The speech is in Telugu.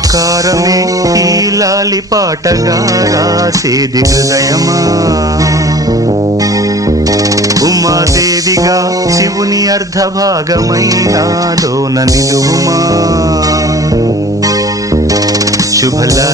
మమకారమే ఈ లాలి పాటగా రాసేది హృదయమా. ఉమాదేవిగా శివుని అర్ధభాగమైనాలోన నిలువుమా. శుభలా